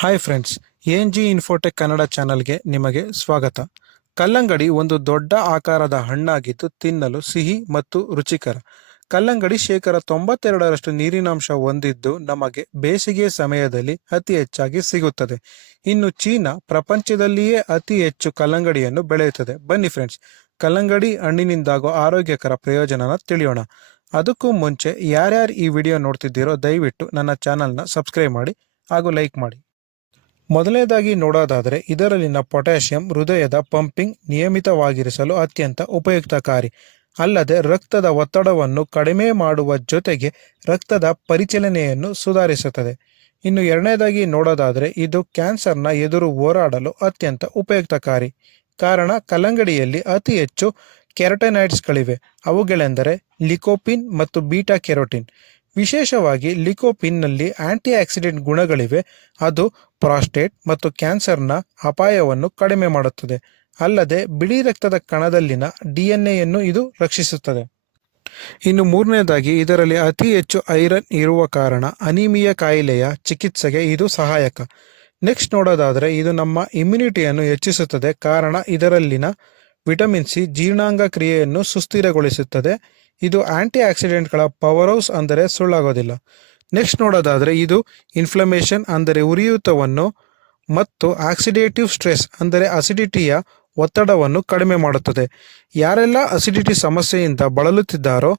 Hi friends, N G Infotech Kannada ಚಾನಲ್ಗೆ ನಿಮಗೆ ಸ್ವಾಗತ. ಕಲ್ಲಂಗಡಿ ಒಂದು ದೊಡ್ಡ ಆಕಾರದ ಹಣ್ಣಾಗಿದ್ದು ತಿನ್ನಲು ಸಿಹಿ ಮತ್ತು ರುಚಿಕರ. ಕಲ್ಲಂಗಡಿ ಶೇಕಡ 92ರಷ್ಟು ನೀರಿನಾಂಶ ಹೊಂದಿದ್ದು ನಮಗೆ ಬೇಸಿಗೆ ಸಮಯದಲ್ಲಿ ಅತಿ ಹೆಚ್ಚಾಗಿ ಸಿಗುತ್ತದೆ. ಇನ್ನು ಚೀನಾ ಪ್ರಪಂಚದಲ್ಲಿಯೇ ಅತಿ ಹೆಚ್ಚು ಕಲ್ಲಂಗಡಿಯನ್ನು ಬೆಳೆಯುತ್ತದೆ. ಬನ್ನಿ ಫ್ರೆಂಡ್ಸ್, ಕಲ್ಲಂಗಡಿ ಹಣ್ಣಿನಿಂದಾಗೋ ಆರೋಗ್ಯಕರ ಪ್ರಯೋಜನನ ತಿಳಿಯೋಣ. ಅದಕ್ಕೂ ಮುಂಚೆ ಯಾರ್ಯಾರು ಈ ವಿಡಿಯೋ ನೋಡ್ತಿದ್ದೀರೋ ದಯವಿಟ್ಟು ನನ್ನ ಚಾನಲ್ನ ಸಬ್ಸ್ಕ್ರೈಬ್ ಮಾಡಿ ಹಾಗೂ ಲೈಕ್ ಮಾಡಿ. ಮೊದಲನೇದಾಗಿ ನೋಡೋದಾದರೆ ಇದರಲ್ಲಿನ ಪೊಟ್ಯಾಷಿಯಂ ಹೃದಯದ ಪಂಪಿಂಗ್ ನಿಯಮಿತವಾಗಿರಿಸಲು ಅತ್ಯಂತ ಉಪಯುಕ್ತಕಾರಿ. ಅಲ್ಲದೆ ರಕ್ತದ ಒತ್ತಡವನ್ನು ಕಡಿಮೆ ಮಾಡುವ ಜೊತೆಗೆ ರಕ್ತದ ಪರಿಚಲನೆಯನ್ನು ಸುಧಾರಿಸುತ್ತದೆ. ಇನ್ನು ಎರಡನೇದಾಗಿ ನೋಡೋದಾದರೆ ಇದು ಕ್ಯಾನ್ಸರ್ನ ಎದುರು ಹೋರಾಡಲು ಅತ್ಯಂತ ಉಪಯುಕ್ತಕಾರಿ. ಕಾರಣ ಕಲ್ಲಂಗಡಿಯಲ್ಲಿ ಅತಿ ಹೆಚ್ಚು ಕೆರಟನಾಯ್ಡ್ಸ್ಗಳಿವೆ. ಅವುಗಳೆಂದರೆ ಲಿಕೋಪಿನ್ ಮತ್ತು ಬೀಟಾ ಕೆರೋಟಿನ್. ವಿಶೇಷವಾಗಿ ಲಿಕೋಪಿನ್ನಲ್ಲಿ ಆಂಟಿ ಆಕ್ಸಿಡೆಂಟ್ ಗುಣಗಳಿವೆ. ಅದು ಪ್ರಾಸ್ಟೇಟ್ ಮತ್ತು ಕ್ಯಾನ್ಸರ್ನ ಅಪಾಯವನ್ನು ಕಡಿಮೆ ಮಾಡುತ್ತದೆ. ಅಲ್ಲದೆ ಬಿಳಿ ರಕ್ತದ ಕಣದಲ್ಲಿನ DNA ಇದು ರಕ್ಷಿಸುತ್ತದೆ. ಇನ್ನು ಮೂರನೇದಾಗಿ ಇದರಲ್ಲಿ ಅತಿ ಹೆಚ್ಚು ಐರನ್ ಇರುವ ಕಾರಣ ಅನಿಮಿಯಾ ಕಾಯಿಲೆಯ ಚಿಕಿತ್ಸೆಗೆ ಇದು ಸಹಾಯಕ. ನೆಕ್ಸ್ಟ್ ನೋಡೋದಾದರೆ ಇದು ನಮ್ಮ ಇಮ್ಯುನಿಟಿಯನ್ನು ಹೆಚ್ಚಿಸುತ್ತದೆ. ಕಾರಣ ಇದರಲ್ಲಿನ ವಿಟಮಿನ್ ಸಿ ಜೀರ್ಣಾಂಗ ಕ್ರಿಯೆಯನ್ನು ಸುಸ್ಥಿರಗೊಳಿಸುತ್ತದೆ. ಇದು ಆಂಟಿ ಆಕ್ಸಿಡೆಂಟ್ಗಳ ಪವರ್ ಹೌಸ್ ಅಂದರೆ ಸುಳ್ಳಾಗೋದಿಲ್ಲ. ನೆಕ್ಸ್ಟ್ ನೋಡೋದಾದರೆ ಇದು ಇನ್ಫ್ಲಮೇಷನ್ ಅಂದರೆ ಉರಿಯೂತವನ್ನು ಮತ್ತು ಆಕ್ಸಿಡೇಟಿವ್ ಸ್ಟ್ರೆಸ್ ಅಂದರೆ ಅಸಿಡಿಟಿಯ ಒತ್ತಡವನ್ನು ಕಡಿಮೆ ಮಾಡುತ್ತದೆ. ಯಾರೆಲ್ಲ ಅಸಿಡಿಟಿ ಸಮಸ್ಯೆಯಿಂದ ಬಳಲುತ್ತಿದ್ದಾರೋ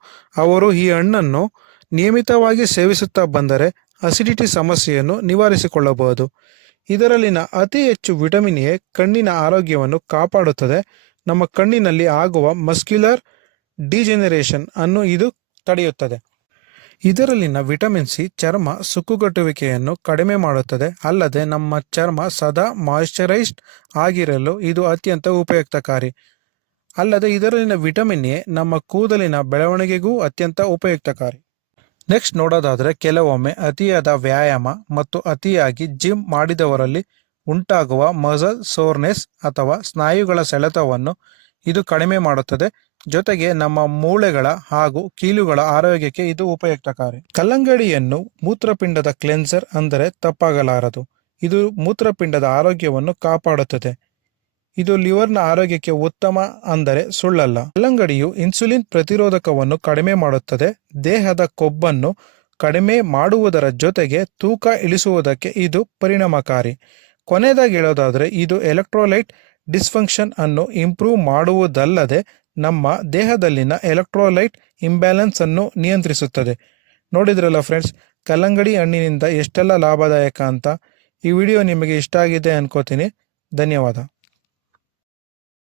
ಅವರು ಈ ಹಣ್ಣನ್ನು ನಿಯಮಿತವಾಗಿ ಸೇವಿಸುತ್ತಾ ಬಂದರೆ ಅಸಿಡಿಟಿ ಸಮಸ್ಯೆಯನ್ನು ನಿವಾರಿಸಿಕೊಳ್ಳಬಹುದು. ಇದರಲ್ಲಿನ ಅತಿ ಹೆಚ್ಚು ವಿಟಮಿನ್ ಎ ಕಣ್ಣಿನ ಆರೋಗ್ಯವನ್ನು ಕಾಪಾಡುತ್ತದೆ. ನಮ್ಮ ಕಣ್ಣಿನಲ್ಲಿ ಆಗುವ ಮಸ್ಕ್ಯುಲರ್ ಡಿಜೆನರೇಷನ್ ಅನ್ನು ಇದು ತಡೆಯುತ್ತದೆ. ಇದರಲ್ಲಿನ ವಿಟಮಿನ್ ಸಿ ಚರ್ಮ ಸುಕ್ಕುಗಟ್ಟುವಿಕೆಯನ್ನು ಕಡಿಮೆ ಮಾಡುತ್ತದೆ. ಅಲ್ಲದೆ ನಮ್ಮ ಚರ್ಮ ಸದಾ ಮಾಯಿಶ್ಚರೈಸ್ಡ್ ಆಗಿರಲು ಇದು ಅತ್ಯಂತ ಉಪಯುಕ್ತಕಾರಿ. ಅಲ್ಲದೆ ಇದರಲ್ಲಿನ ವಿಟಮಿನ್ ಎ ನಮ್ಮ ಕೂದಲಿನ ಬೆಳವಣಿಗೆಗೂ ಅತ್ಯಂತ ಉಪಯುಕ್ತಕಾರಿ. ನೆಕ್ಸ್ಟ್ ನೋಡೋದಾದರೆ ಕೆಲವೊಮ್ಮೆ ಅತಿಯಾದ ವ್ಯಾಯಾಮ ಮತ್ತು ಅತಿಯಾಗಿ ಜಿಮ್ ಮಾಡಿದವರಲ್ಲಿ ಉಂಟಾಗುವ ಮಸಲ್ ಸೋರ್ನೆಸ್ ಅಥವಾ ಸ್ನಾಯುಗಳ ಸೆಳೆತವನ್ನು ಇದು ಕಡಿಮೆ ಮಾಡುತ್ತದೆ. ಜೊತೆಗೆ ನಮ್ಮ ಮೂಳೆಗಳ ಹಾಗೂ ಕೀಲುಗಳ ಆರೋಗ್ಯಕ್ಕೆ ಇದು ಉಪಯುಕ್ತಕಾರಿ. ಕಲ್ಲಂಗಡಿಯನ್ನು ಮೂತ್ರಪಿಂಡದ ಕ್ಲೆನ್ಸರ್ ಅಂದರೆ ತಪ್ಪಾಗಲಾರದು. ಇದು ಮೂತ್ರಪಿಂಡದ ಆರೋಗ್ಯವನ್ನು ಕಾಪಾಡುತ್ತದೆ. ಇದು ಲಿವರ್ನ ಆರೋಗ್ಯಕ್ಕೆ ಉತ್ತಮ ಅಂದರೆ ಸುಳ್ಳಲ್ಲ. ಕಲ್ಲಂಗಡಿಯು ಇನ್ಸುಲಿನ್ ಪ್ರತಿರೋಧಕವನ್ನು ಕಡಿಮೆ ಮಾಡುತ್ತದೆ. ದೇಹದ ಕೊಬ್ಬನ್ನು ಕಡಿಮೆ ಮಾಡುವುದರ ಜೊತೆಗೆ ತೂಕ ಇಳಿಸುವುದಕ್ಕೆ ಇದು ಪರಿಣಾಮಕಾರಿ. ಕೊನೆಯದಾಗಿ ಹೇಳೋದಾದರೆ ಇದು ಎಲೆಕ್ಟ್ರೋಲೈಟ್ ಡಿಸ್ಫಂಕ್ಷನ್ ಅನ್ನು ಇಂಪ್ರೂವ್ ಮಾಡುವುದಲ್ಲದೆ ನಮ್ಮ ದೇಹದಲ್ಲಿನ ಎಲೆಕ್ಟ್ರೋಲೈಟ್ ಇಂಬ್ಯಾಲೆನ್ಸ್ ಅನ್ನು ನಿಯಂತ್ರಿಸುತ್ತದೆ. ನೋಡಿದ್ರಲ್ಲ ಫ್ರೆಂಡ್ಸ್, ಕಲ್ಲಂಗಡಿ ಹಣ್ಣಿನಿಂದ ಎಷ್ಟೆಲ್ಲ ಲಾಭದಾಯಕ ಅಂತ. ಈ ವಿಡಿಯೋ ನಿಮಗೆ ಇಷ್ಟ ಆಗಿದೆ ಅನ್ಕೋತೀನಿ. ಧನ್ಯವಾದ.